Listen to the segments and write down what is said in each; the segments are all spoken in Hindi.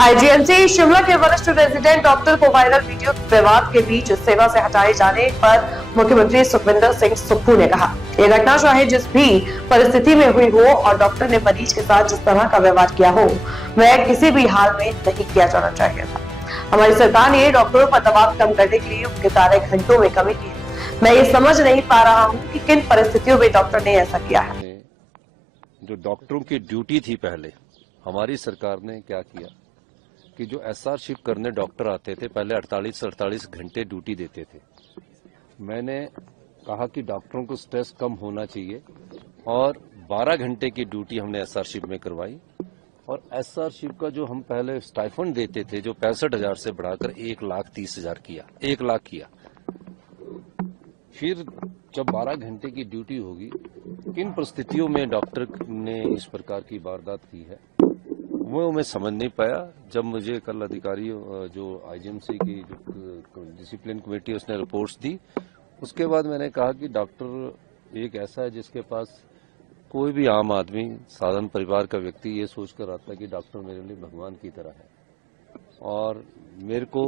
आईजीएमसी शिमला के वरिष्ठ रेजिडेंट डॉक्टर को वायरल वीडियो विवाद के बीच सेवा से हटाए जाने पर मुख्यमंत्री सुखविंदर सिंह सुक्खू ने कहा, यह घटना चाहे जिस भी परिस्थिति में हुई हो और डॉक्टर ने मरीज के साथ जिस तरह का व्यवहार किया हो, वह किसी भी हाल में नहीं किया जाना चाहिए था। हमारी सरकार ने डॉक्टरों पर दबाव कम करने के लिए उनके कार्य घंटों में कमी की। मैं ये समझ नहीं पा रहा हूँ कि किन परिस्थितियों में डॉक्टर ने ऐसा किया है। जो डॉक्टरों की ड्यूटी थी पहले, हमारी सरकार ने क्या किया कि जो एसआर शिफ्ट करने डॉक्टर आते थे, पहले 48 घंटे ड्यूटी देते थे। मैंने कहा कि डॉक्टरों को स्ट्रेस कम होना चाहिए और 12 घंटे की ड्यूटी हमने एसआर शिफ्ट में करवाई। और एसआर शिफ्ट का जो हम पहले स्टाइफंड देते थे, जो 65,000 से बढ़ाकर 1,30,000 किया, 1 लाख किया। फिर जब 12 घंटे की ड्यूटी होगी, किन परिस्थितियों में डॉक्टर ने इस प्रकार की वारदात की है, वो मैं समझ नहीं पाया। जब मुझे कल अधिकारी जो आईजीएमसी की जो डिसिप्लिन कमेटी उसने रिपोर्ट्स दी, उसके बाद मैंने कहा कि डॉक्टर एक ऐसा है जिसके पास कोई भी आम आदमी, साधारण परिवार का व्यक्ति ये सोचकर आता है कि डॉक्टर मेरे लिए भगवान की तरह है और मेरे को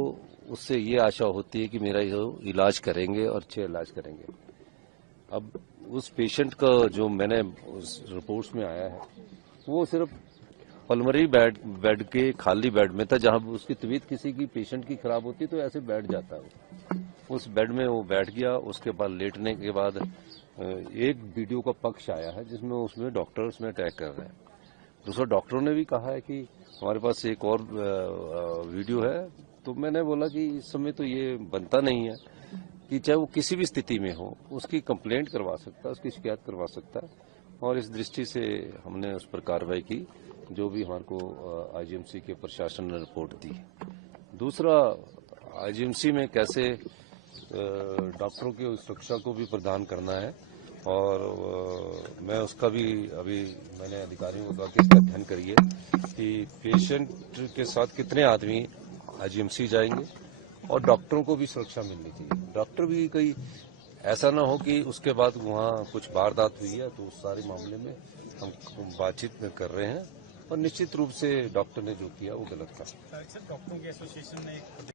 उससे ये आशा होती है कि मेरा इलाज करेंगे और अच्छे इलाज करेंगे। अब उस पेशेंट का जो मैंने उस रिपोर्ट्स में आया है, वो सिर्फ पल्मोनरी बेड के खाली बेड में था, जहां उसकी तबीयत किसी की पेशेंट की खराब होती तो ऐसे बैठ जाता है। उस बेड में वो बैठ गया। उसके बाद लेटने के बाद एक वीडियो का पक्ष आया है जिसमें उसमें डॉक्टर उसमें अटैक कर रहे हैं। दूसरा डॉक्टरों ने भी कहा है कि हमारे पास एक और वीडियो है। तो मैंने बोला कि इस समय तो ये बनता नहीं है कि चाहे वो किसी भी स्थिति में हो, उसकी कंप्लेंट करवा सकता है, उसकी शिकायत करवा सकता है। और इस दृष्टि से हमने उस पर कार्रवाई की, जो भी हमारे को आईजीएमसी के प्रशासन ने रिपोर्ट दी। दूसरा, आईजीएमसी में कैसे डॉक्टरों की सुरक्षा को भी प्रदान करना है, और मैं उसका भी अभी मैंने अधिकारियों को कहा कि इसका अध्ययन करिए कि पेशेंट के साथ कितने आदमी आईजीएमसी जाएंगे और डॉक्टरों को भी सुरक्षा मिलनी चाहिए। डॉक्टर भी कोई ऐसा ना हो कि उसके बाद वहाँ कुछ वारदात हुई है, तो उस सारे मामले में हम बातचीत में कर रहे हैं और निश्चित रूप से डॉक्टर ने जो किया वो गलत था। डॉक्टरों की एसोसिएशन ने